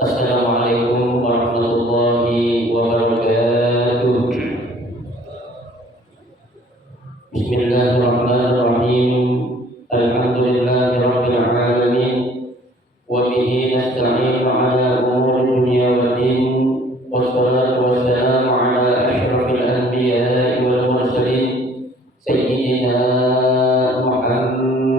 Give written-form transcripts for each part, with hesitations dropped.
Assalamualaikum warahmatullahi wabarakatuh. Bismillahirrahmanirrahim. Alhamdulillahirabbil alamin. Wa bihi nasta'inu ala umuri dunya waddin. Wassalatu wassalamu ala asyrafil anbiya'i wal mursalin sayyidina Muhammad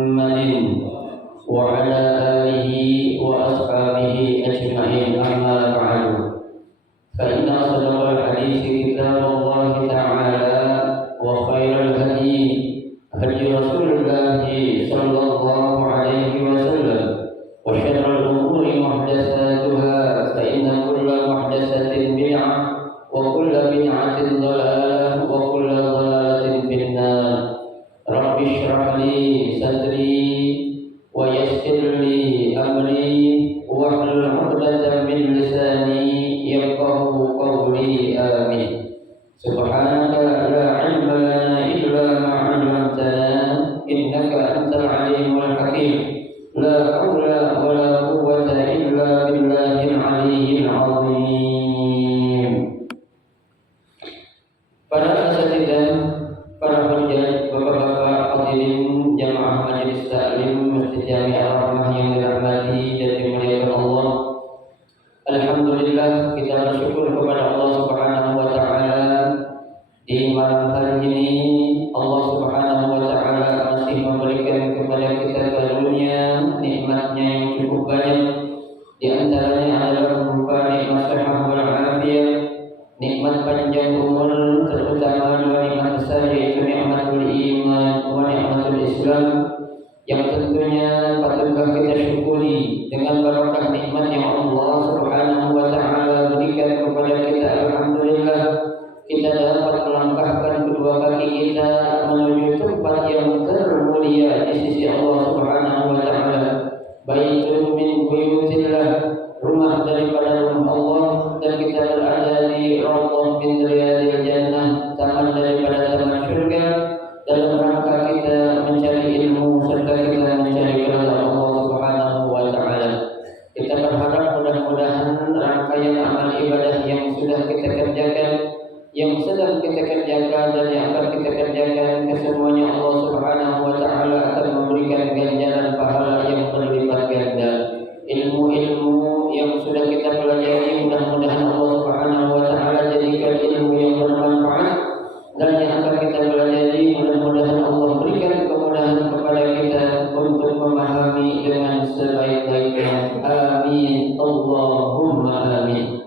سبحانك لا علم لنا إلا ما علمتنا إنك أنت العليم الحكيم لا حول ولا قوة إلا بالله العلي العظيم. Para asatidzah, para hujjah, bapak-bapak hadirin jamaah majelis taklim Masjid Jami' Ar-Rahmah yang dirahmati dan dimuliakan Allah. Alhamdulillah, kita bersyukur kepada Allah Subhanahu wa taala di malam hari ini Allah Subhanahu wa taala masih memberikan kepada kita karunia nikmatnya yang cukup banyak. Di antaranya adalah berupa nikmat sehat wal afiyah, nikmat panjang umur, terutama dua nikmat besar yaitu nikmatul iman wa nikmatul Islam yang tentunya patutlah kita syukuri. Dengan barakah nikmat yang Allah Subhanahu wa taala berikan kepada kita, alhamdulillah kita dapat melangkahkan kedua kaki kita menuju tempat yang termulia di sisi Allah Subhanahu wa taala. Baitun min buyutillah, rumah daripada rumah Allah, dan kita berada di Raudhah min riyadil jannah, taman daripada taman surga, dalam rangka kita mencari ilmu serta kita mencari keridhaan Allah Subhanahu wa taala. Kita berharap mudah-mudahan rangkaian amal ibadah yang sudah kita kerjakan, yang sedang kita kerjakan dan yang akan kita kerjakan, kesemuanya Allah Subhanahu wa taala akan memberikan ganjaran pahala yang berlipat ganda. Ilmu-ilmu yang sudah kita pelajari mudah-mudahan Allah Subhanahu wa taala jadikan ilmu yang bermanfaat, dan yang akan kita pelajari mudah-mudahan Allah berikan kemudahan kepada kita untuk memahami dengan sebaik-baiknya. Amin Allahumma amin.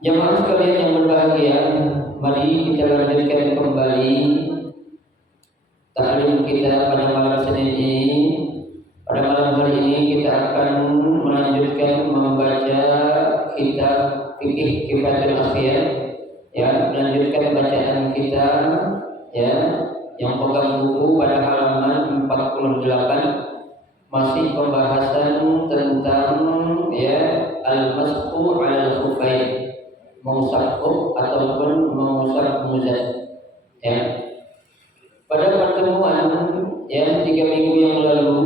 Jemaah sekalian yang berbahagia, mari kita lanjutkan kembali taklim kita pada malam Senin ini. Pada malam hari ini kita akan melanjutkan membaca kitab Fikih Kifayatul Asfiyah, ya, melanjutkan bacaan kita, ya, yang pegang buku pada halaman 48, masih pembahasan tentang, ya, al-mashu 'alal khuffain, mengusap khuf ataupun mengusap muzat, ya. Pada pertemuan, ya, 3 minggu yang lalu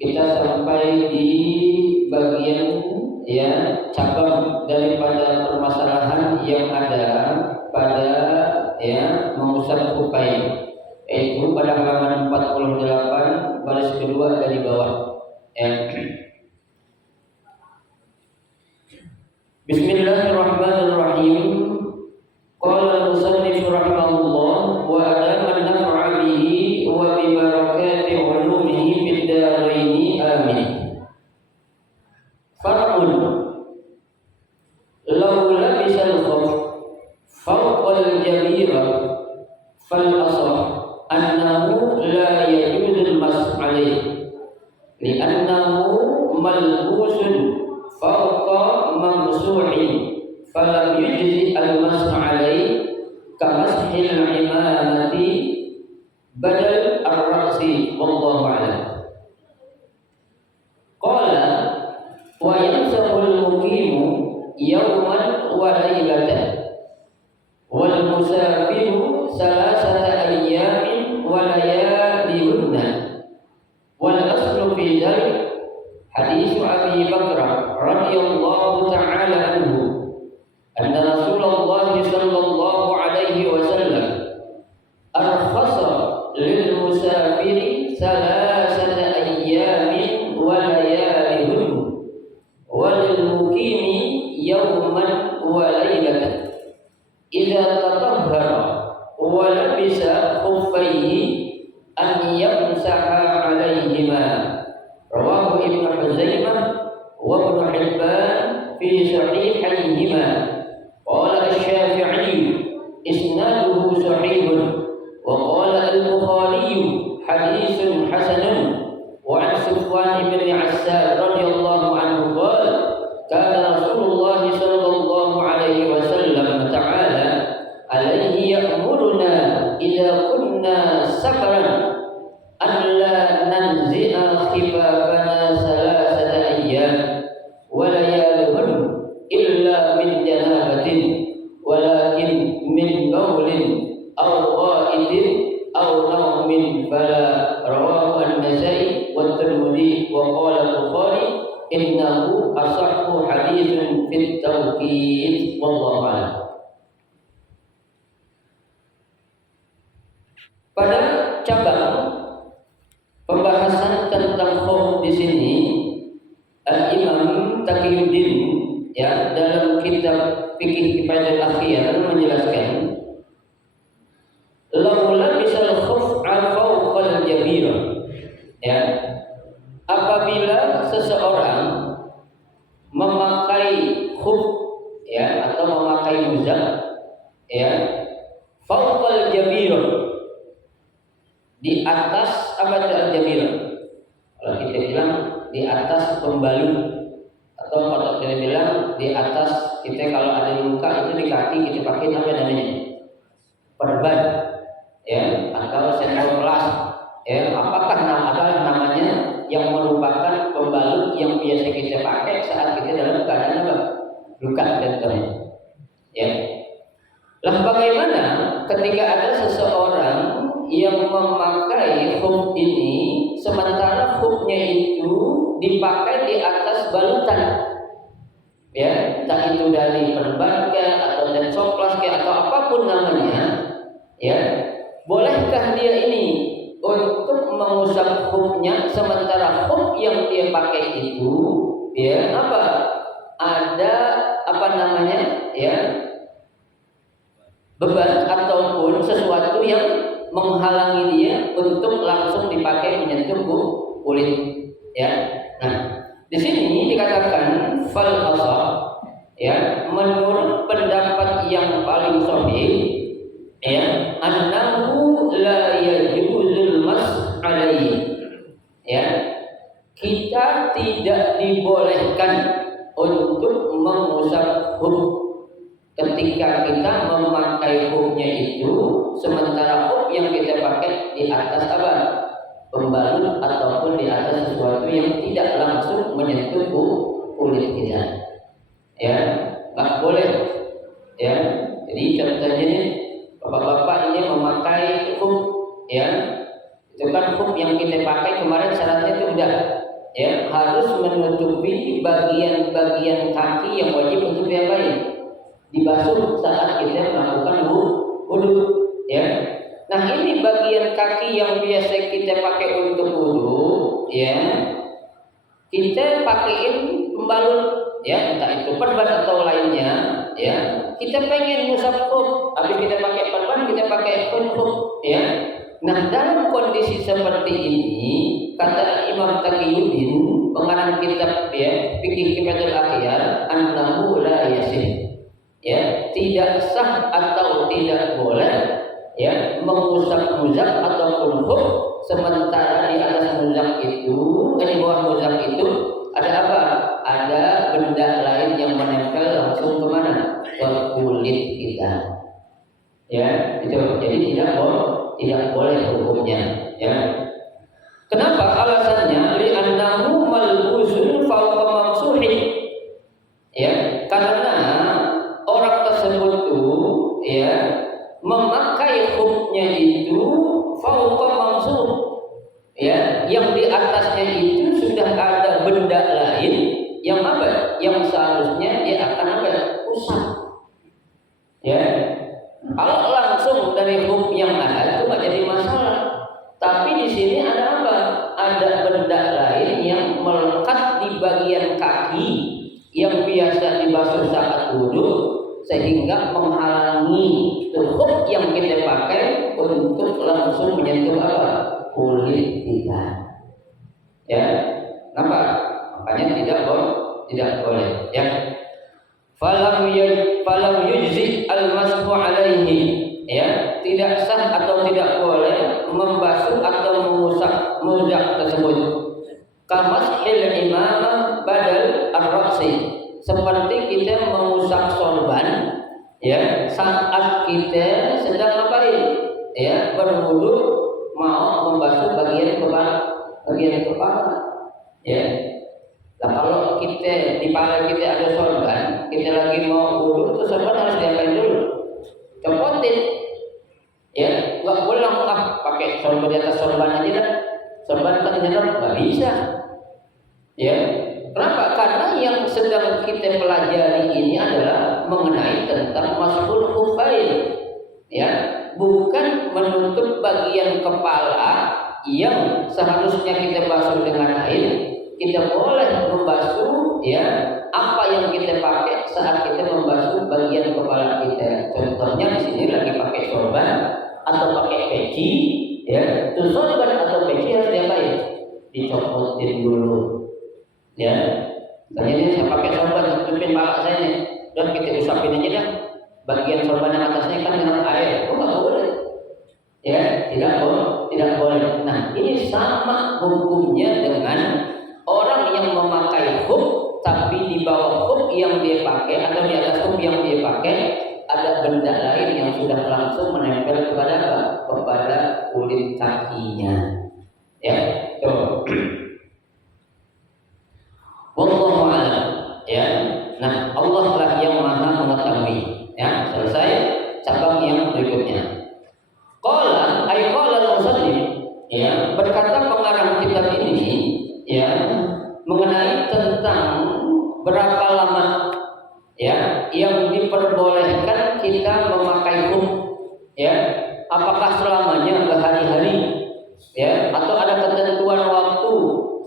kita sampai di bagian, ya, cabang daripada permasalahan yang ada pada, ya, mengusap khuffain, yaitu pada halaman 48 baris kedua dari bawah, ya. Bismillahirrahmanirrahim. Qala al-musannif rahimahullah wa adama an-naf'a bihi wa bi barakati 'ulumihi fid darain amin. Far'un law labisa al-khuf fawqa al-jabira fal asah annahu la yajuzu al-mas' alayhi li'annahu malbusun fawqa mamsuhin falam yujzi al-mas' alayhi kamashil imamati badal ar-ra'si wallahu a'lam. Qala wa yamsahul muqimu yawman wa laylatan wal musafiru salasata ayyamin wa layalihunna wal aslu fi dhalik hadis Abi Bakrah radhiyallahu ta'ala anhu anna Rasulullah sallallahu alaihi wasallam arkhasa lil musafiri salasata ayyamin wa layalihun wa lil muqimi yawman wa laylatan idza tatahhara wa labisa khuffaihi an yamsaha alaihima. Rawahu Ibnu Huzaimah wa Ibnu Hibban fi sahihayhima. Qala asy-Syafi'i isnaduhu sahihun wa qala al-Bukhari haditsun hasanun wa an Sufwan bin Assad radhiyallahu anhu qala kana Rasulullah sallallahu alaihi wasallam ta'ala alaihi ya'muruna idza kunna safaran an la nanzi'a khifafana salasata ayyam wa layalihun illa min janabatin walakin tauqit. Wallahu a'lam. Pada cabang pembahasan tentang khauf di sini, Al-Imam Taqiyuddin ya dalam kitab Fiqh Kifayatul Akhyar menjelaskan, laula bisal khuf'a fawqal jabir, ya, apabila seseorang memakai khuf ya atau memakai muzab ya fawqal jabir, di atas apa itu al-jabir? Kalau kita bilang di atas pembalut, atau kalau kita bilang di atas, kita kalau ada luka itu di kaki kita pakai apa namanya? Perban, ya, atau sentoplas, ya. Apakah namanya yang merupakan pembalut yang biasa kita pakai saat kita dalam keadaan apa? Luka contohnya, ya. Lah bagaimana ketika ada seseorang yang memakai khuf ini sementara khufnya itu dipakai di atas balutan, ya, entah itu dari perban atau sentoplas atau apapun namanya, ya, bolehkah dia ini untuk mengusap khufnya sementara khuf yang dia pakai itu, ya, apa ada apa namanya, ya, beban ataupun sesuatu yang menghalangi dia untuk langsung dipakai menyentuh kulit, ya. Nah, di sini dikatakan fal asah, ya, menurut pendapat yang paling sahih, ya, annahu la yajuzul mas alaihi, ya, kita tidak dibolehkan untuk mengusap khuf ketika kita memakai khufnya itu sementara khuf yang kita pakai di atas apa? Pembalut ataupun di atas sesuatu yang tidak langsung menyentuh kulit kita, ya, nggak boleh, ya. Jadi contohnya ini bapak-bapak ini memakai khuf, ya, itu kan khuf yang kita pakai kemarin syaratnya itu udah, ya, harus menutupi bagian-bagian kaki yang wajib untuk diapain? Dibasuh saat kita melakukan wudu, ya. Nah, ini bagian kaki yang biasa kita pakai untuk wudu, ya, kita pakaiin pembalut, ya, entah itu perban atau lainnya, ya. Kita pengen ngusap khuf, tapi kita pakai perban, kita pakai khuf, ya. Nah, dalam kondisi seperti ini, kata Imam Taqiyuddin, pengarang kitab, ya, Fiqh Kifayatul Akhyar, annahu la yasih, ya, tidak sah atau tidak boleh, ya, mengusap muzab ataupun khuf sementara di atas muzab itu, di bawah muzab itu ada apa? Ada benda lain yang menempel langsung kemana? Ke kulit kita, ya, itu. Jadi tidak boleh hukumnya, ya. Kenapa? Alasannya li'annahu malbusun fawqa mamsuhi, ya, karena orang tersebut tuh, ya, memakai khufnya itu fauqa mamsuh, ya, yang di atasnya itu sudah ada benda lain yang apa? Yang seharusnya dia akan apa? Usap, ya. Kalau langsung dari khuf yang ada itu nggak jadi masalah. Tapi di sini ada apa? Ada benda lain yang melekat di bagian kaki yang biasa dibasuh saat wudu, sehingga menghalangi khuf yang kita pakai untuk langsung menyentuh apa? Kulit kita, ya. Kenapa? Makanya tidak boleh, ya. Falam yujzi al-mashu alaihi, ya, tidak sah atau tidak boleh membasuh atau mengusap muzab tersebut. Kamashil imamah badal ar-ra'si, seperti kita mengusap sorban, ya, saat kita sedang ngapain, ya, berwudu mau membasuh bagian kepala, ya. Nah, kalau kita di kepala kita ada sorban, kita lagi mau wudu, itu sorban harus diapain dulu? Copotin, ya, nggak boleh pakai sorban di atas sorban aja dah. Sorban kan nyetok, nggak bisa, ya. Kenapa? Karena yang sedang kita pelajari ini adalah mengenai tentang mashul khufain, ya, bukan menutup bagian kepala yang seharusnya kita basuh dengan air. Kita boleh membasuh, ya, apa yang kita pakai saat kita membasuh bagian kepala kita. Contohnya di sini lagi pakai sorban atau pakai peci, ya. Itu sorban atau peci harus diapain? Dicopotin dulu, ya. Misalnya ini saya pakai sorban tutupin kepala saya nih, dan kita usapin aja dah. Bagian sorban yang atasnya kan dengan air, nggak boleh, ya, tidak boleh. Nah, ini sama hukumnya dengan orang yang memakai khuf, tapi di bawah khuf yang dia pakai atau di atas khuf yang dia pakai ada benda lain yang sudah langsung menempel kepada apa? Kepada kulit kakinya. Ya, tuh. Wallahu a'lam. Ya. Nah, Allah lah yang Maha mengetahui. Ya, selesai cabang yang berikutnya. Qala al-musannif, ya, berkata pengarang kitab ini, ya, mengenai tentang berapa lama, ya, yang diperbolehkan kita memakai khuf, ya, apakah selamanya berhari-hari, ya, atau ada ketentuan waktu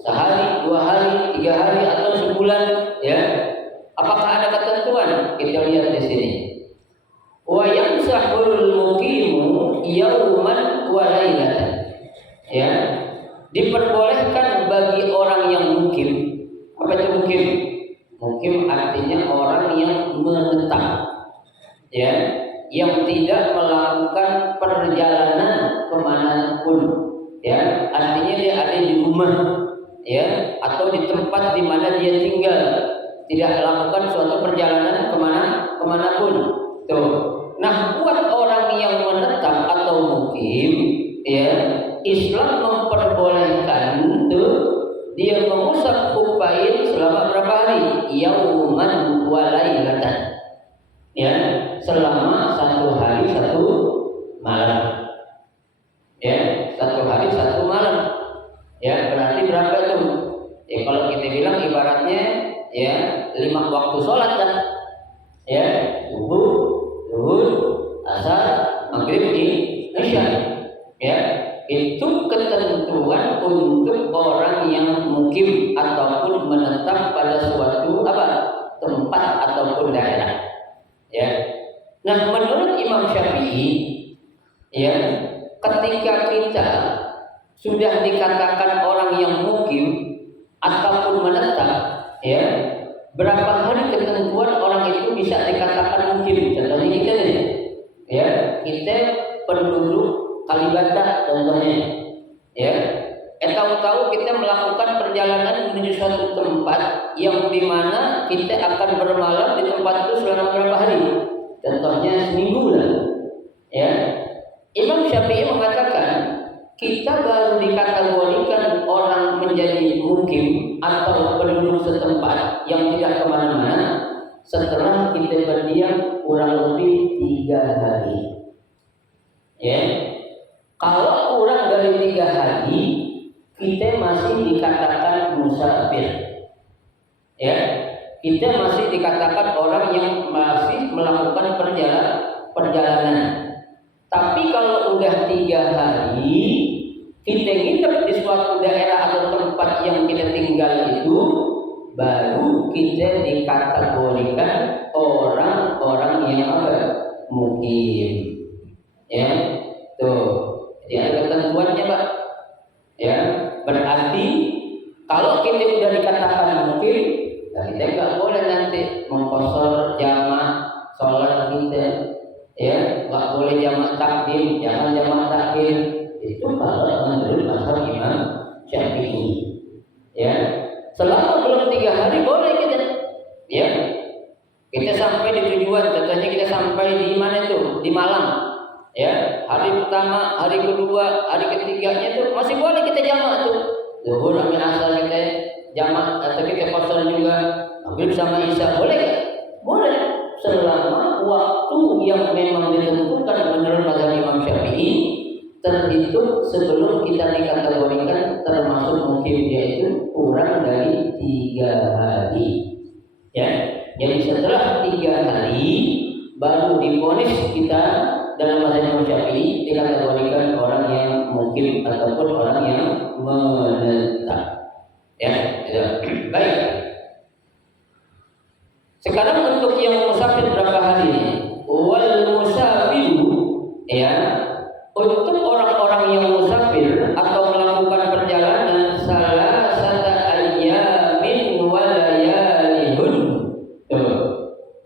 sehari, 2 hari, 3 hari atau sebulan, ya, apakah ada ketentuan? Kita lihat di sini. Wa yamsahul muqimu yauman wa lailatan, ya, diperbolehkan bagi orang yang mukim. Apa itu mukim? Mukim artinya orang yang menetap, ya, yang tidak melakukan perjalanan kemanapun, ya, artinya dia ada di rumah, ya, atau di tempat di mana dia tinggal, tidak melakukan suatu perjalanan kemanapun. Tuh. Nah, buat orang yang menetap atau mukim, ya, Islam memperbolehkan tuh dia mengusap khufain selama berapa hari? Yauman wa lailatan. Ya, selama 1 hari 1 malam. Ya, 1 hari 1 malam. Ya, berarti berapa itu? Ya, kalau kita bilang ibaratnya, ya, 5 waktu sholat kan? Ya, subuh, zuhur, asar, maghrib, isya. Ya, itu ketentuan untuk orang yang mukim ataupun menetap pada suatu tempat ataupun daerah. Ya. Nah, menurut Imam Syafi'i, ya, ketika kita sudah dikatakan orang yang mukim ataupun menetap, ya, berapa hari ketentuan orang itu bisa dikatakan mukim? Contohnya kita nih, ya, kita penduduk Kalibata contohnya, ya, tahu-tahu kita melakukan perjalanan menuju suatu tempat yang dimana kita akan bermalam di tempat itu selama berapa hari? Contohnya seminggu lah, ya. Imam Syafi'i mengatakan kita baru dikategorikan orang menjadi mukim atau penduduk setempat yang tidak kemana-mana setelah kita berdiam kurang lebih 3 hari, ya. Kalau kurang dari 3 hari, kita masih dikatakan musafir, ya, kita masih dikatakan orang yang masih melakukan perjalanan. Tapi kalau udah 3 hari, kita nginep di suatu daerah atau tempat yang kita tinggal itu, baru kita dikategorikan orang-orang yang mukim, ya, tuh. Jadi ada ketentuannya, Pak. Ya, berarti kalau kita sudah dikatakan mukim, kita nggak boleh nanti mengkosor jamaah sholat kita, ya, nggak boleh jamaah takdim, jangan jamaah takdim. Itu kalau menurut mazhab Imam Syafi'i, ya. Selama belum 3 hari boleh kita, ya. Kita sampai di tujuan, contohnya kita sampai di mana itu? Di Malang. Ya, hari pertama, hari kedua, hari ketiganya itu masih boleh kita jamaah tuh. Zuhur sampai asar kita jamaah atau kita kosor juga. Maghrib sama isya boleh gak? Boleh, selama waktu yang memang ditentukan menurut mazhab Imam Syafi'i terhitung sebelum kita dikategorikan termasuk mukim, yaitu kurang dari 3 hari. Ya, jadi setelah 3 hari baru divonis kita dalam mazhab Imam Syafi'i dikategorikan orang yang mukim ataupun orang yang menetap. Ya, baik. Sekarang untuk yang musafir berapa hari? Wal musafiru, ya, untuk orang-orang yang musafir atau melakukan perjalanan salah satu ayyamin wa layalihun.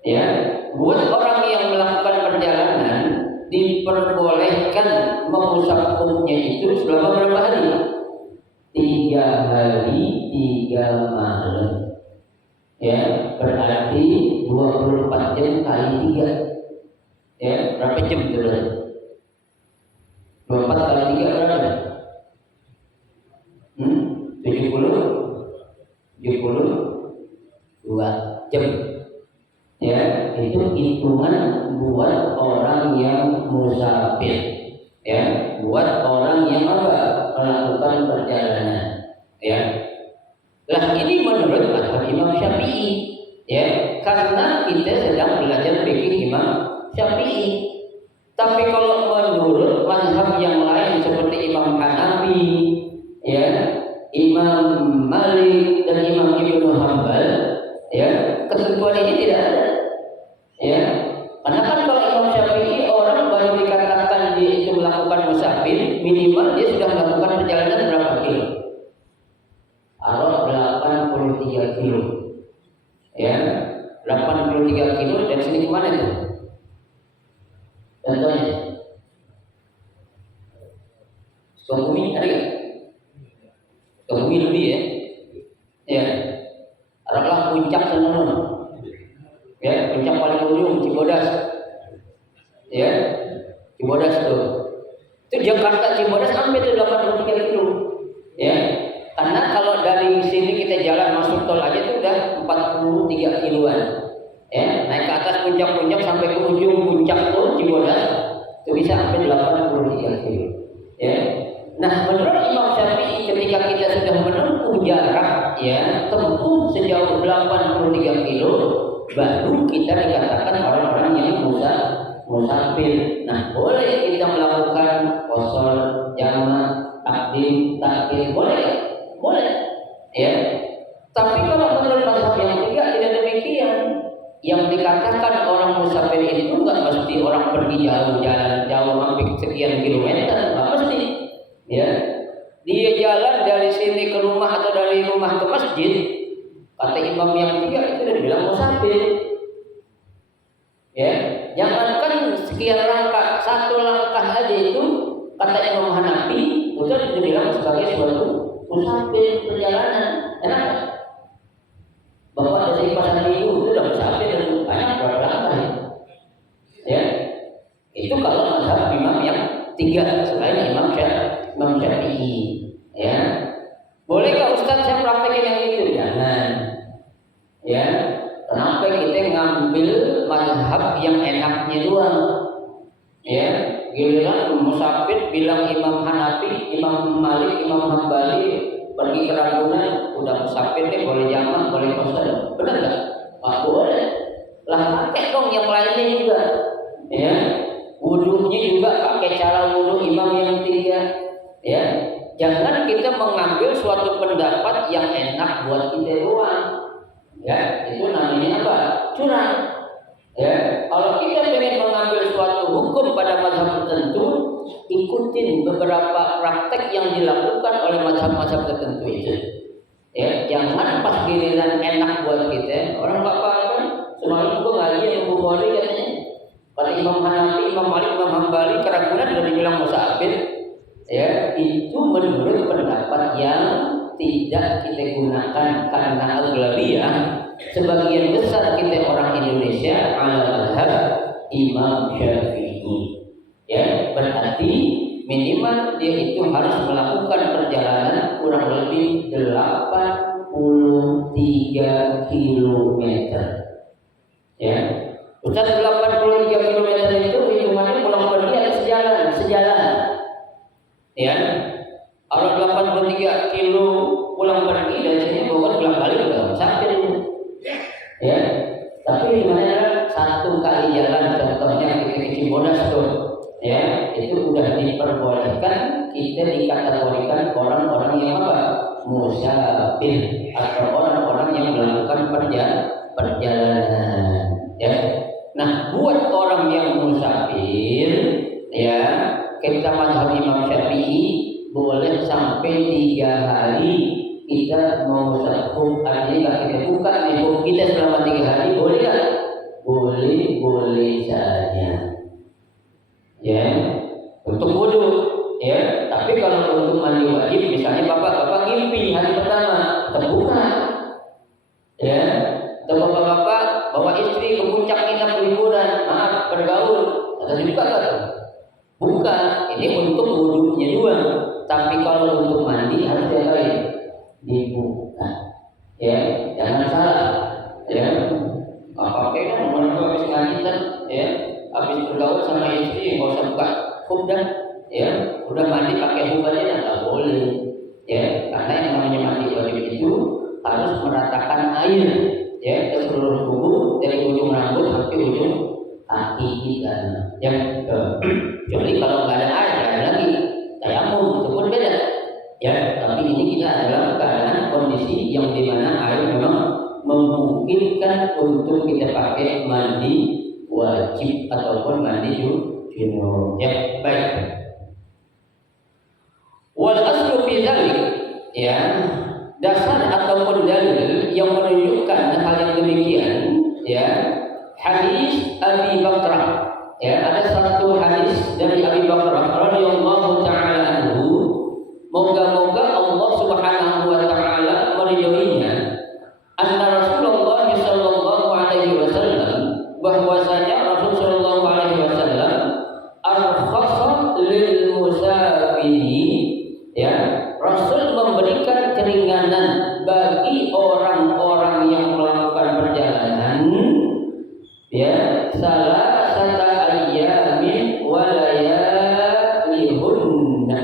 Ya, buat orang yang melakukan perjalanan diperbolehkan memusafirnya itu selama berapa hari? 3 hari 3 malam. Ya, berarti 24 jam kali 3. Ya, berapa jam itu? 24 kali 3 berapa? 72 jam. Ya, itu hitungan buat orang yang musafir. Ya, buat orang yang melakukan perjalanan. Ya. Lah ini menurut mazhab Imam Syafi'i, ya, karena kita sedang belajar fikih Imam Syafi'i. Tapi kalau menurut mazhab yang lain seperti Imam Hanafi, ya, Imam Malik dan Imam Ibnu Hanbal, ya, ketentuan ini tidak ada. Ya, karena kan kalau Imam Syafi'i orang baru dikatakan dia itu melakukan musafir, minimal dia sudah melakukan perjalanan berapa kilo? 83 kilo. Ya, 83 kilo dari sini kemana itu? Contohnya, Sukabumi ada nggak? Sukabumi lebih ya. Ya, taruhlah puncak sana. Ya, puncak paling ujung Cibodas. Ya, Cibodas tuh. Itu Jakarta Cibodas sampai itu 83 kilo. Ya. Karena kalau dari sini kita jalan masuk tol aja itu udah 43 kiloan. Ya, naik ke atas puncak-puncak sampai ke ujung puncak tol Cibodas itu bisa sampai 83 kilo. Ya. Nah, menurut Imam Syafi'i ketika kita sudah menempuh jarak, ya, tempuh sejauh 83 kilo, baru kita dikatakan orang-orang yang musafir. Nah, boleh kita melakukan qasar, jamak, takdim, takhir, boleh. Boleh, ya. Tapi kalau menurut mazhab yang tiga tidak demikian. Yang dikatakan orang musafir itu enggak mesti orang pergi jauh, jalan jauh sampai sekian kilometer, enggak mesti. Ya, dia jalan dari sini ke rumah atau dari rumah ke masjid, kata imam yang tiga itu sudah dibilang musafir. Ya, jangankan sekian langkah, 1 langkah aja itu kata Imam Hanafi sudah dibilang sebagai suatu musafir perjalanan. Enak gak? Bapak dari pasar minggu itu udah musafir dan banyak berapa langkah ya? Itu kalau mazhab imam yang tiga selain Imam Syafi'i. Ya, bolehkah Ustaz saya praktekin yang itu? Jangan. Ya, kenapa kita ngambil mazhab yang enaknya doang? Ya, giliran musafir bilang Imam Hanafi, Imam Malik, Imam Hambali pergi ke Ragunan, udah musafir deh, boleh jamak, boleh qasar. Benar enggak? Enggak boleh. Lah pakai dong yang lainnya juga. Ya. Wudunya juga pakai cara wudu imam yang tiga. Ya. Jangan kita mengambil suatu pendapat yang enak buat kita doang. Ya, itu namanya apa? Curang. Ya, kalau kita ingin mengambil suatu hukum pada mazhab tertentu, ikutin beberapa praktek yang dilakukan oleh mazhab-mazhab tertentu itu. Ya, jangan pas giliran enak buat kita. Orang bapak kan semalam gua ngaji yang Bukhari katanya. Pada Imam Hanafi, Imam Malik, Imam Hambali keragunan sudah dibilang musafir. Ya, itu menurut pendapat yang tidak kita gunakan karena aghlabiyah. Sebagian besar kita orang Indonesia ala mazhab Imam Syafi'i. Ya, berarti minimal dia itu harus melakukan perjalanan kurang lebih 83 km. Ya, Ustaz 83 km itu hitungannya pulang pergi atau sejalan? Sejalan. tersebut, ya, itu sudah diperbolehkan kita dikategorikan orang-orang yang apa? Musafir atau orang-orang yang melakukan perjalanan, ya. Nah, buat orang yang musafir, ya, kita mazhab Imam Syafi'i boleh sampai 3 hari kita mau hukum, artinya kita buka hukum kita selama 3 hari, boleh nggak? Boleh saja, ya, untuk wudhu, ya. Tapi kalau untuk mandi wajib, misalnya bapak ngimpi hari pertama, terbuka, ya, atau bapak-bapak bawa istri ke puncak nginap liburan, maaf bergaul, atau dibuka kan? Buka, ini untuk wudhunya doang. Tapi kalau untuk mandi harus dibuka, ya, jangan salah, ya. Apa kan orang habis ngaji kan, ya, habis bergaul sama istri nggak usah buka hubdan, ya, udah mandi pakai hubdannya nggak boleh, ya, karena yang namanya mandi wajib itu harus meratakan air, ya, ke seluruh tubuh dari ujung rambut sampai ujung kaki kita, ya. Kecuali kalau nggak ada air, nggak ada lagi tayamum, itu pun beda, ya. Tapi ini kita adalah keadaan kondisi yang dimana air memang memungkinkan untuk kita pakai mandi wajib ataupun mandi junub, ya. Baik. Wal aslu fi dzalik, ya, dasar ataupun dalil yang menunjukkan hal yang demikian, ya, hadis Abi Bakrah, ya, ada satu hadis dari Abi Bakrah radhiyallahu taala anhu, moga-moga Allah Subhanahu wa taala meridhoinya, anna Rasulullah sallallahu alaihi wasallam, bahwasanya Rasul sallallahu alaihi wasallam arkhasa lil musafiri, ya, Rasul memberikan keringanan bagi orang-orang yang melakukan perjalanan, ya, salah satu ayyamin wa layalihunna,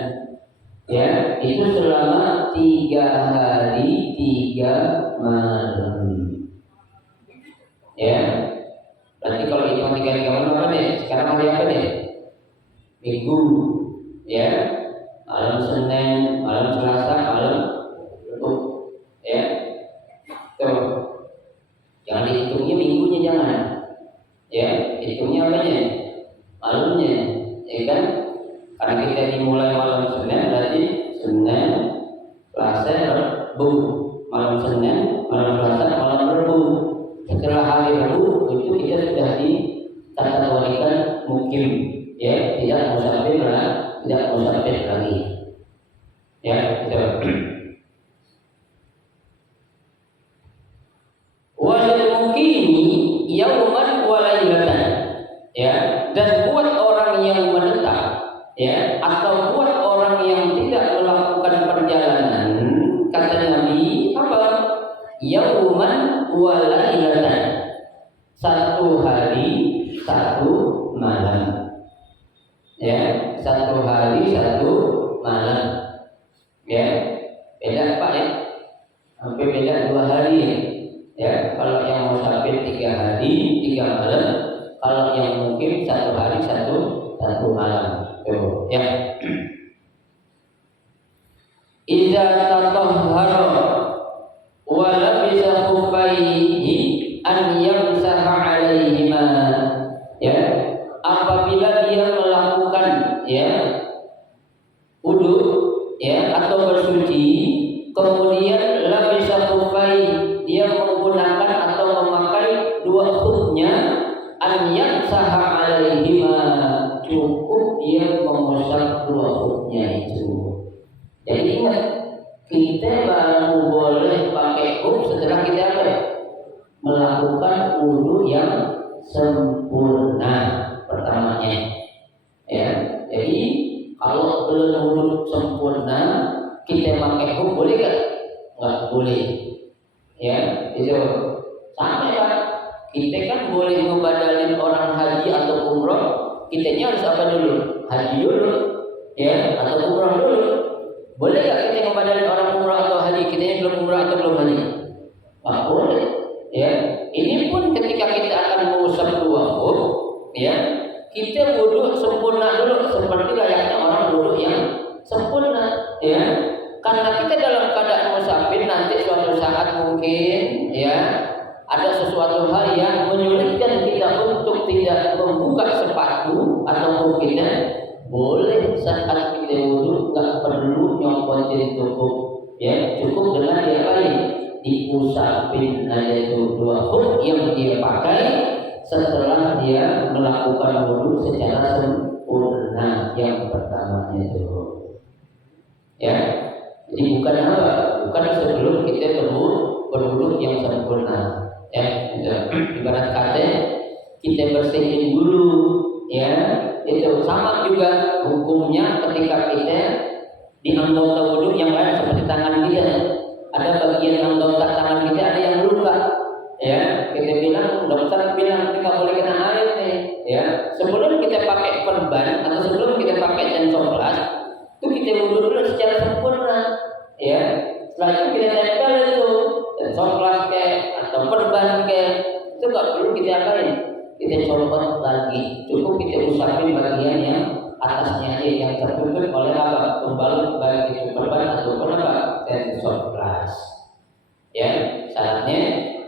ya, itu selama 3 hari 3 malam, ya. Berarti kalau hitung 3 malam apa nih? Sekarang hari apa nih? Minggu, ya. Malam Senin, malam Selasa, malam Rabu, ya. Tuh, jangan dihitungnya minggunya, jangan, ya, hitungnya apanya? Malamnya, ya kan? Karena kita dimulai malam Senin, berarti Senin, Selasa, Rabu, malam Senin, malam Selasa, malam Rabu. Setelah hari Rabu itu kita sudah dikategorikan mukim, ya, tidak musafir lagi, ya, gitu. Wajib mukimi yauman wa lailatan, ya, dan buat orang yang menetap, ya, atau buat orang yang tidak melakukan perjalanan, kata Nabi apa? Yauman wa lailatan, 1 hari 1 malam, ya, 1 hari 1 malam, ya. Beda Pak, ya, sampai beda 2 hari, ya. Kalau yang musafir 3 hari 3 malam, kalau yang mungkin 1 hari 1 malam, tuh, ya. Idza tatahhara wa labisa khuffaihi an yamsaha 'alaihima, ya, apabila dia melakukan, ya, wudu, ya, atau bersuci, kemudian labisa khuffaihi, dia menggunakan atau memakai 2 khufnya, an yamsaha 'alaihima, cukup dia mengusap 2 khufnya itu. Jadi ingat, kita baru boleh pakai khuf setelah kita apa? Melakukan wudu yang sempurna pertamanya, ya. Jadi kalau belum wudu sempurna kita pakai khuf boleh nggak? Nggak boleh, ya. Itu sama, ya. Kita kan boleh ngebadalin orang haji atau umroh, kitanya harus apa dulu? Haji dulu, ya, atau umroh dulu. Boleh nggak kita ngebadalin orang umroh atau haji, kitanya belum umroh atau belum haji? Nggak boleh, ya. Ini pun ketika kita akan mengusap 2 khuf, ya, kita wudhu sempurna dulu seperti layaknya orang wudhu yang sempurna, ya. Karena kita dalam keadaan musafir nanti suatu saat mungkin, ya, ada sesuatu hal yang menyulitkan kita untuk tidak membuka sepatu atau kita boleh saat kita wudhu nggak perlu nyopotin tubuh, ya, cukup dengan diapain, diusapin aja itu dua huruf yang dia pakai setelah dia melakukan wudhu secara sempurna yang pertama itu, ya. Jadi bukan apa, bukan sebelum kita berwudhu yang sempurna, ya. Ibarat kata kita bersihin dulu, ya. Itu sama juga hukumnya ketika kita di anggota wudhu yang lain seperti tangan kita, ada bagian anggota tangan kita ada yang luka, ya. Kita bilang, dokter bilang kita boleh kena air nih, ya. Sebelum kita pakai perban atau sebelum kita pakai tensoplast, itu kita wudhu dulu secara sempurna, ya. Setelah itu kita tempel itu tensoplast atau perban itu nggak perlu kita apain, kita copot lagi, cukup kita usapin bagian yang atasnya aja yang tertutup oleh apa, pembalut baik itu perban ataupun apa, tensoplast, ya. Syaratnya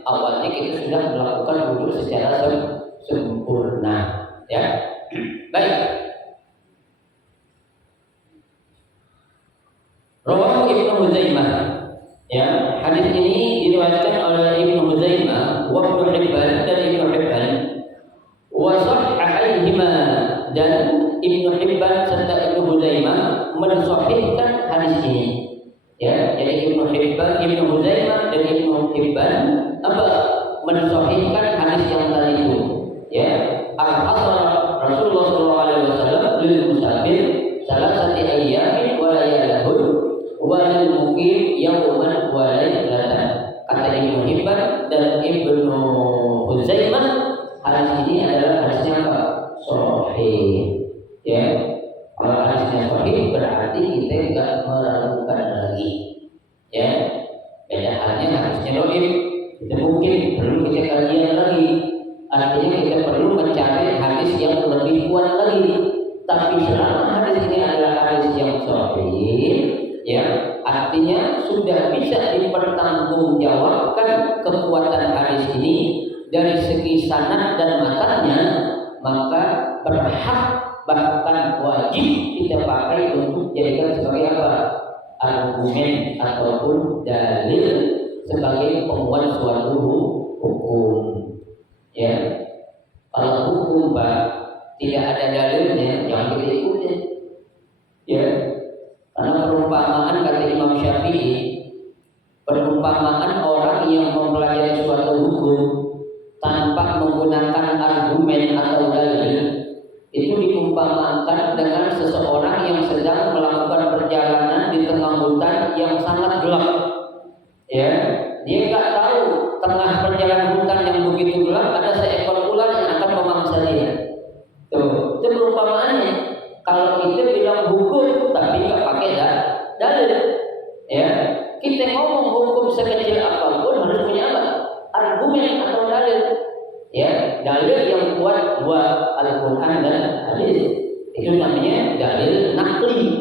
awalnya kita sudah melakukan wudhu secara sempurna, ya. Baik. Rawahu Ibnu Huzaimah, ya. Hadis ini diriwayatkan oleh Ibnu Huzaimah, wa Ibnu Hibban dan Ibnu Hibban, wa sahahaihima, dan Ibnu Hibban serta Ibnu Huzaimah mensahihkan hadis ini, ya. Jadi Ibnu Huzaimah dan Ibnu Hibban apa, mensahihkan hadis yang tadi itu, ya. Al-Hasan Rasulullah SAW lil musafir salasati ayyamin wa layalahun wa lil muqim yawman wa laylatan. Kata Ibnu Hibban dan Ibnu Huzaimah, hadis ini adalah hadisnya apa? Sahih, ya. Kalau hadisnya sahih berarti kita enggak meragukan lagi, ya. Beda halnya hadisnya dhaif, itu mungkin perlu kita kajian lagi. Artinya kita perlu mencari hadis yang lebih kuat lagi. Tapi selama hadis ini adalah hadis yang sahih, ya, artinya sudah bisa dipertanggungjawabkan kekuatan hadis ini dari segi sanad dan matanya, maka berhak bahkan wajib kita pakai untuk jadikan sebagai apa, argumen ataupun dalil sebagai penguat suatu hukum, ya. Kalau hukum tidak ada dalilnya, jangan kita ikuti, ya. Karena perumpamaan, kata Imam Syafi'i, perumpamaan orang yang mempelajari suatu hukum tanpa menggunakan argumen atau dalil itu diumpamakan dengan seseorang yang sedang melakukan perjalanan di tengah hutan yang sangat gelap, ya. Dia nggak tahu tengah perjalanan hutan yang begitu gelap ada seekor ular yang akan memangsa dia. Tuh, itu perumpamaannya. Kalau kita bilang hukum tapi nggak pakai dalil, ya, kita ngomong hukum sekecil apapun harus punya apa? Argumen atau dalil, ya. Dalil yang kuat buat Al-Quran dan hadis, itu namanya dalil nakli,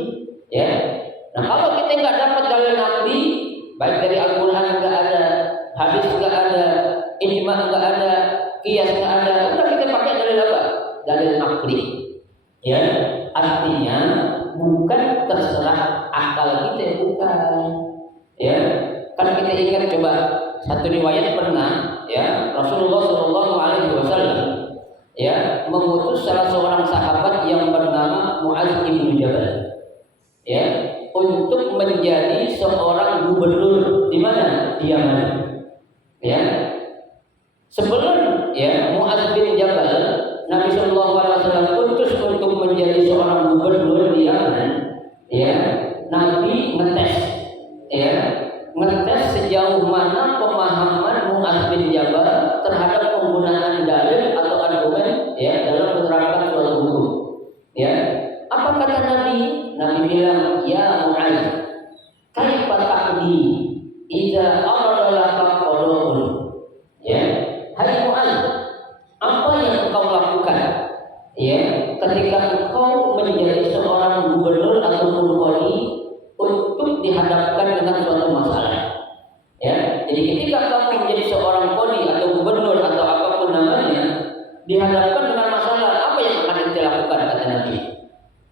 ya. Nah, kalau kita nggak dapat dalil nakli, baik dari Al-Quran nggak ada, hadis nggak ada, ijma nggak ada, qiyas nggak ada, udah kita pakai dalil apa? Dalil nakli, ya. Artinya bukan terserah akal kita, bukan, ya. Kan kita ingat coba satu riwayat pernah, ya, Rasulullah SAW, ya, mengutus salah seorang sahabat yang bernama Mu'adz bin Jabal, ya, untuk menjadi seorang gubernur di mana? Di Yaman, ya. Sebelum, ya, Mu'adz bin Jabal, Nabi SAW utus untuk menjadi seorang gubernur di Yaman, ya. Nabi ngetes, ya, ngetes sejauh mana pemahaman Mu'adz bin Jabal terhadap penggunaan dalil atau argumen, ya, dalam menerapkan suatu hukum, ya. Apa kata Nabi? Nabi bilang, ya Mu'adz, kaifa taqdi idza arada laka qada'un, ya. Hai Mu'adz, apa yang engkau lakukan, ya, menjadi seorang gubernur ataupun wali untuk dihadapkan dengan suatu masalah. Ya, jadi ketika kamu menjadi seorang wali atau gubernur atau apapun namanya, dihadapkan dengan masalah, apa yang akan kita lakukan, kata Nabi?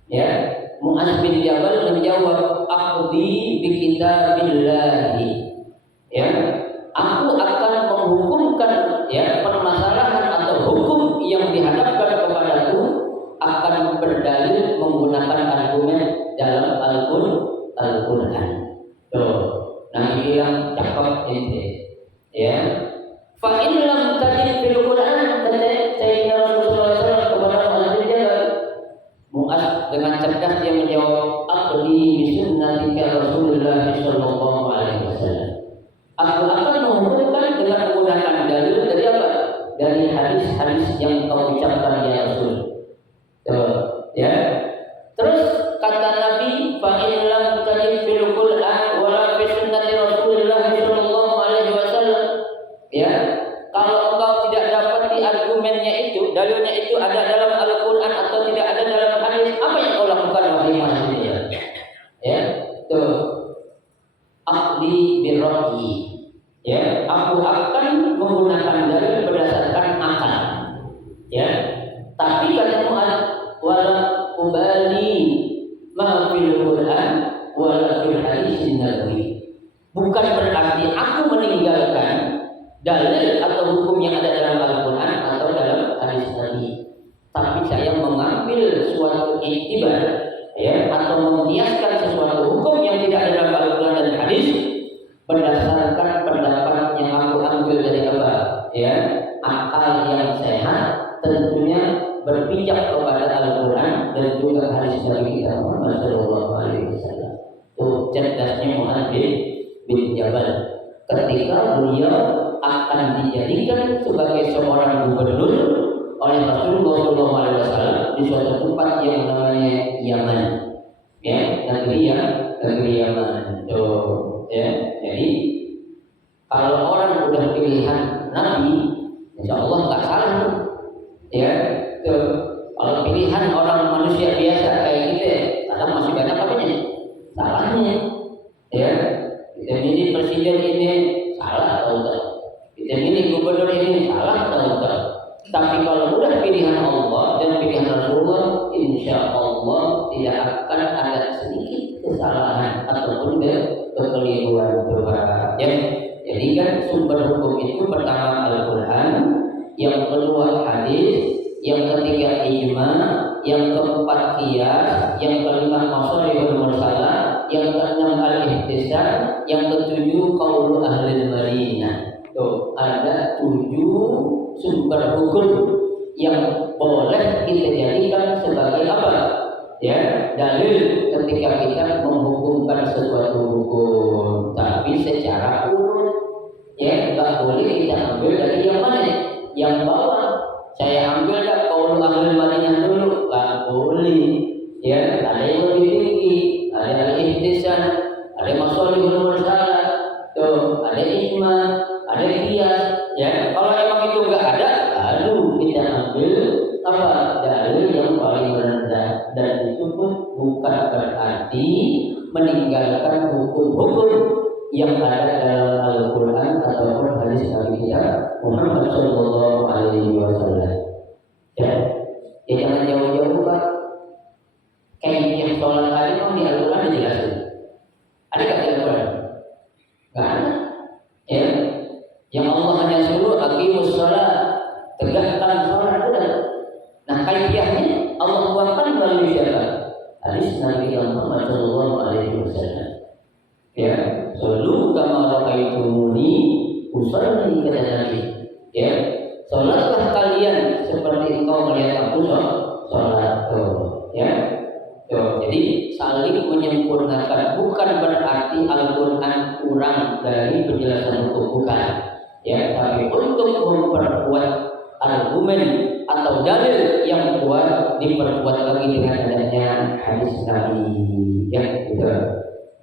Ya, Mu'adz bin Jabal menjawab, "Aqdi bi kitabillahi." Ya, aku akan menghukumkan ya permasalahan atau hukum yang dihadapkan kepadaku akan berdalil menggunakan argumen dalam Al-Qur'an. Tuh, Nabi bilang cakep ini. Ya. Fa in lam tajid fil Qur'an, kata Sayyidina Rasulullah SAW kepada Mu'adz bin Jabal. Mu'adz dengan cerdas dia menjawab, "Aqdi bi sunnatika Rasulullah sallallahu alaihi wasallam." Aku akan menghukumkan dengan menggunakan dalil dari apa? Dari hadis-hadis yang kau ucapkan ya Rasul. Tuh, ya. Terus kata Nabi, "Fa in lam tajid fil Qur'an wala fi sunnati Rasulillah sallallahu alaihi wasallam." Ya. Kalau engkau tidak dapat di argumennya itu, dalilnya itu ada dalam Al-Qur'an atau tidak ada dalam hadis, apa yang kau lakukan wahai manusia? Ya. Tuh. Aqli bi ra'yi. Ya, aku akan menggunakan dalil berdasarkan akal. Ya. Tapi kata Mu'adz, wala ubali ma fil Qur'an wala fil hadisin nabawi. Bukan berarti aku meninggalkan dalil atau hukum yang ada dalam Al-Qur'an atau dalam hadis Nabi. Tapi saya mengambil suatu iktibar ya atau membiaskan sesuatu hukum yang tidak ada dalam Al-Qur'an dan hadis berdasarkan pendapat yang aku ambil dari apa? Ya, akal yang sehat, tentunya berpijak kepada Al-Quran dan juga hadis Nabi kita Muhammad Sallallahu Alaihi Wasallam. Itu cerdasnya Mu'adz bin Jabal ketika beliau akan dijadikan sebagai seorang gubernur oleh Rasulullah Sallallahu Alaihi Wasallam di suatu tempat yang namanya Yaman. Ya, negeri Yaman. Tuh, ya. Jadi kalau orang udah pilihan Nabi, insya Allah nggak salah. Ya, tuh. Kalau pilihan orang manusia biasa kayak gitu, kadang masih banyak apanya? Salahnya. Ya, kita milih presiden ini salah atau enggak? Kita milih gubernur ini salah atau enggak? Tapi kalau udah pilihan Allah dan pilihan Rasulullah, insya Allah tidak akan ada sedikit kesalahan ataupun kekeliruan Tuhan. Ya, jadi kan sumber hukum itu pertama Al-Quran, yang kedua hadis, yang ketiga ijma, yang keempat qiyas, yang kelima masalihul mursalah, yang keenam al-ihtisan, yang ketujuh qaulu ahli Madinah. Tuh, ada 7 sumber hukum yang boleh kita jadikan sebagai apa? Ya, dalil ketika kita menghukumkan sesuatu hukum, tapi secara urut. Ya, nggak boleh kita ambil dari yang mana? Yang bawah. Saya ambil dah qaul ahli Madinah dulu, nggak boleh. Ya, ada yang lebih tinggi, ada al-ihtisan, ada masalihul mursalah, tuh, ada ijma, ada qiyas. Ya, kalau emang itu nggak ada, baru kita ambil apa? Dalil yang paling rendah, dan itu pun bukan berarti meninggalkan hukum-hukum yang ada dalam Al-Quran ataupun hadis Nabi kita Muhammad Sallallahu Alaihi Wasallam. Ya, jangan jauh-jauh Pak. Kayak sholat tadi mau di Al-Quran dijelasin. Ada nggak di Al-Quran? Nggak ada. Ya, yang Allah hanya suruh aqimus sholat, tegakkan sholat udah. Nah, kaifiahnya Allah buatkan melalui siapa? Hadis Nabi Muhammad Sallallahu Alaihi Wasallam. Ya, selalu kama ra'aitumuni usolli, kata Nabi. Ya, sholatlah kalian seperti engkau melihat aku sholat. Ya, jadi saling menyempurnakan, bukan berarti Al-Quran kurang dari penjelasan hukum, bukan. Ya, tapi untuk memperkuat argumen atau dalil yang kuat diperkuat lagi dengan adanya hadis Nabi. Ya, gitu.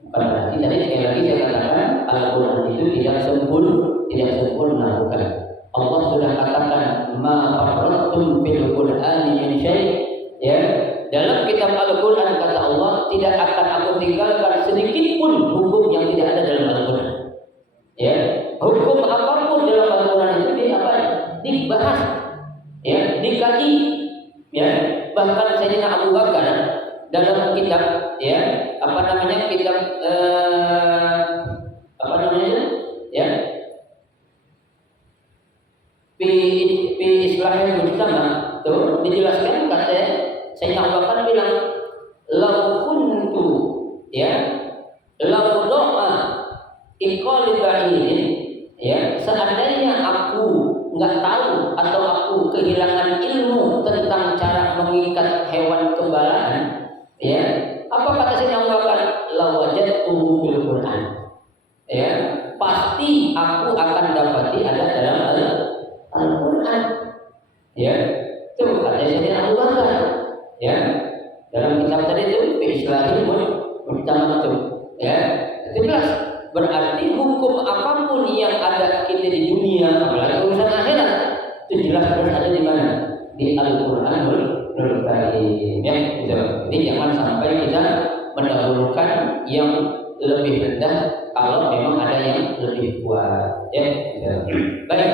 Bukan berarti tadi sekali lagi saya katakan Al-Quran itu tidak sempurna, bukan. Allah sudah katakan ma farrattum fil Qur'ani min syai', ya, dalam kitab Al-Quran kata Allah, tidak akan aku tinggalkan sedikit pun hukum yang tidak ada dalam Al-Quran. Ya, hukum apapun dalam Al-Quran itu dibahas, ya, dikaji, ya. Bahkan Sayyidina Abu Bakar dalam kitab, ya, kitab ya, fi islahil mujtama, tuh dijelaskan kata Sayyidina Abu Bakar bilang, lau kuntu, ya, lau doa iqali ba'idin, ya, seandainya aku nggak tahu atau aku kehilangan ilmu tentang cara mengikat hewan kembalaan, ya, apa kata Sayyidina Abu Bakar? Lawajadtuhu bil Quran, ya, pasti aku akan dapati ada dalam Al-Quran, ya. Itu kata Sayyidina Abu Bakar, ya, dalam kitab tadi itu islahil mujtama itu, ya. Itu jelas, berarti hukum apapun yang ada kita di dunia, apalagi urusan akhirat, itu jelas berada di mana? Di Al-Quranul Karim, ya. Gitu. Jadi jangan sampai kita mendahulukan yang lebih rendah kalau memang ada yang lebih kuat, ya. Gitu. Baik.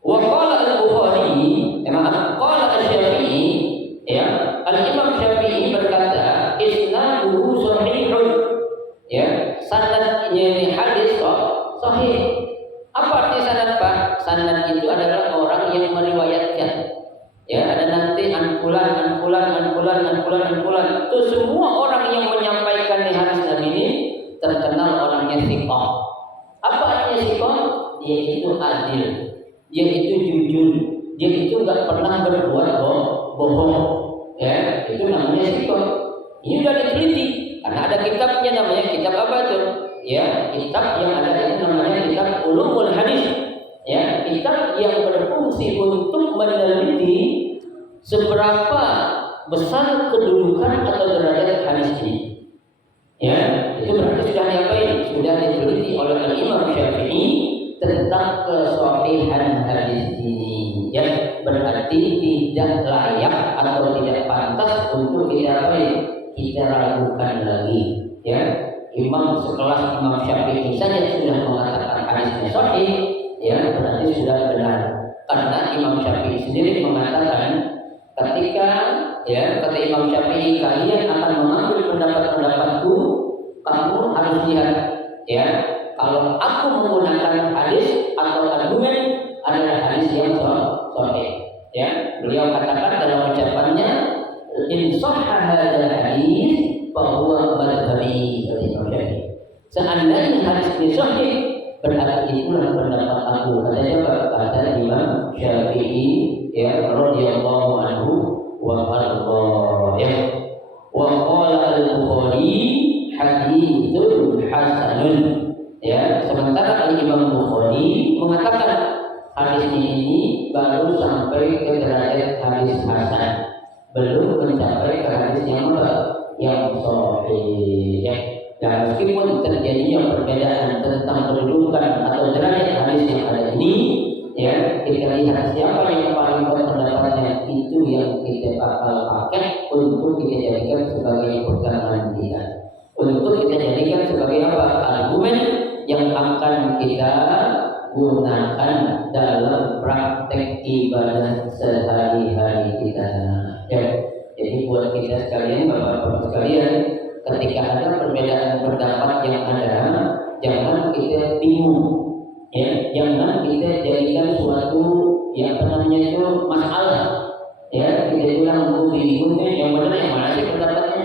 Wa qala al-Bukhari, qala asy-Syafi'i, ya, Al-Imam Syafi'i berkata, isnaduhu sahihun, ya, sanadnya ini hadis sahih. Apa arti sanad, Pak? Sanad itu adalah orang yang meriwayatkan, ya, ada nanti ankulan. Itu semua orang yang menyampaikan di hadis Nabi ini terkenal orangnya thiqah. Apa artinya thiqah? Dia itu adil, dia itu jujur, dia itu nggak pernah berbuat bohong, ya, itu namanya thiqah. Ini sudah diteliti karena ada kitabnya, namanya kitab apa itu? Ya, kitab yang ada itu namanya kitab Ulumul Hadis, ya, kitab yang berfungsi untuk meneliti seberapa besar kedudukan atau derajat hadis ini. Ya, itu berarti sudah diapain? Sudah diteliti oleh Imam Syafi'i tentang kesahihan hadis ini. Ya, berarti tidak layak atau tidak pantas untuk kita ragukan lagi. Ya, imam sekelas Imam Syafi'i saja sudah mengatakan hadisnya sahih, ya, berarti sudah benar. Karena Imam Syafi'i sendiri mengatakan, ketika, ya, kata Imam Syafi'i, kalian akan mengambil pendapat-pendapatku, kamu harus lihat, ya, kalau aku menggunakan hadis atau argumen adalah hadis yang sahih, ya. Beliau katakan dalam ucapannya, in sahha hadzal hadis fa huwa madhhabi, kata Imam Syafi'i. Seandainya hadis ini sahih, berarti itulah pendapat aku. Kata siapa? Kata Imam Syafi'i, ya, radhiyallahu anhu wa arda, ya. Wa qala al-Bukhari haditsun hasanun, ya. Sementara Imam Bukhari mengatakan hadis ini baru sampai ke derajat hadis hasan, belum mencapai ke hadis yang sahih, ya. Dan meskipun terjadinya perbedaan tentang kedudukan atau derajat hadis yang ada ini, ya, kita lihat siapa yang paling kuat pendapatnya, itu yang kita bakal pakai untuk kita jadikan sebagai pegangan kita, untuk kita jadikan sebagai apa? Argumen yang akan kita gunakan dalam praktek ibadah sehari-hari kita, ya. Jadi buat kita sekalian, bapak-bapak sekalian, ketika ada perbedaan pendapat yang ada, jangan kita bingung, ya, jangan kita jadikan suatu yang itu masalah, ya. Kita bilang bingung, yang benar yang mana sih pendapatnya,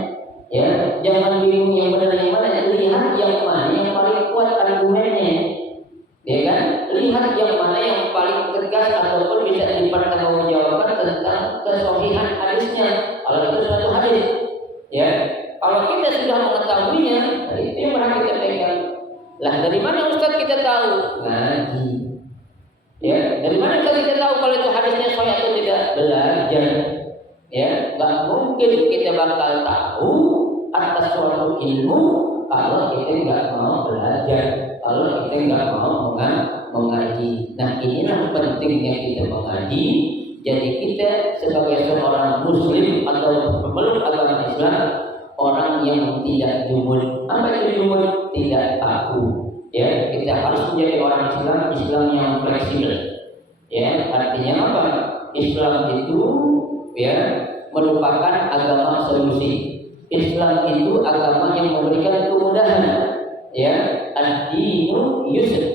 ya. Jangan bingung yang benar yang mana, lihat yang mana yang paling kuat argumennya, ya kan. Lihat yang mana yang paling tegas ataupun bisa dipertanggungjawabkan tentang kesahihan hadisnya. Kalau itu suatu hadis, ya. Kalau kita sudah mengetahuinya, itu yang pernah kita pegang. Lah dari mana Ustaz kita tahu? Ngaji. Ya, dari mana Ustaz kita tahu kalau itu hadisnya sahih atau tidak? Belajar. Ya, nggak mungkin kita bakal tahu atas suatu ilmu kalau kita nggak mau belajar, kalau kita nggak mau mengaji. Nah, inilah pentingnya kita mengaji, Jadi kita sebagai seorang muslim atau pemeluk agama Islam, orang yang tidak jumud. Apa itu jumud? Tidak kaku. Ya, kita harus menjadi orang Islam yang fleksibel. Ya, artinya apa? Islam itu ya merupakan agama solusi. Islam itu agama yang memberikan kemudahan. Ya, ad-dinu yusr.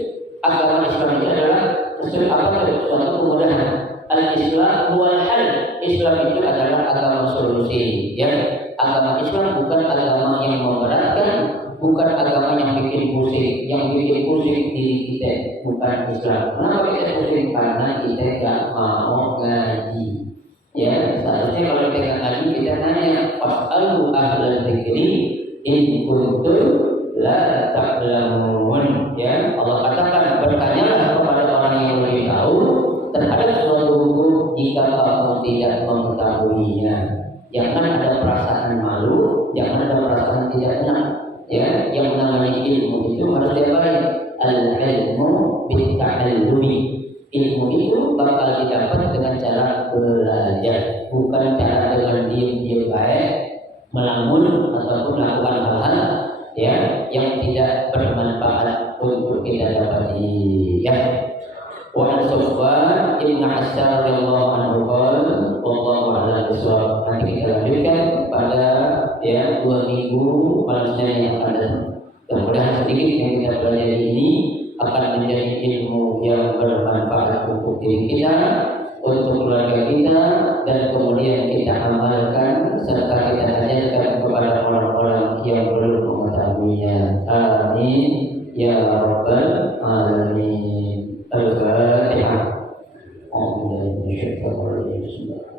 Agama Islam itu adalah suatu kemudahan. Al-Islam wal hal. Islam itu adalah agama solusi. Ya, agama Islam bukan agama yang memberatkan, bukan agama yang bikin pusing. Yang bikin pusing diri kita, bukan Islam. Kenapa kita pusing? Karena kita tidak mau ngaji. Ya, seharusnya kalau kita nggak ngaji, kita nanya, fas'alu ahlal dzikri in kuntum la ta'lamun. Ya, Allah katakan, bertanyalah kepada orang yang lebih tahu terhadap suatu hukum jika kamu tidak mengetahuinya. Jangan ada perasaan malu, jangan ada perasaan tidak tenang. Ya, yang namanya ilmu itu harus diapain? Al-ilmu bitta'allumi. Ilmu itu bakal didapat dengan cara belajar, bukan cara dengan diam-diam baik, melamun ataupun melakukan hal-hal ya yang tidak bermanfaat untuk kita dapati. Ya. Wa Sufyan ibn Hasan radhiyallahu anhu qala wallahu a'lam bishawab. Nanti kita lanjutkan pada ya 2 minggu malam Senin yang akan datang. Mudah-mudahan sedikit yang kita pelajari ini akan menjadi ilmu yang bermanfaat untuk diri kita, untuk keluarga kita, dan kemudian kita amalkan serta kita ajarkan kepada orang-orang yang perlu mengetahuinya. Amin ya rabbal alamin. Al-Fatihah. Alhamdulillah.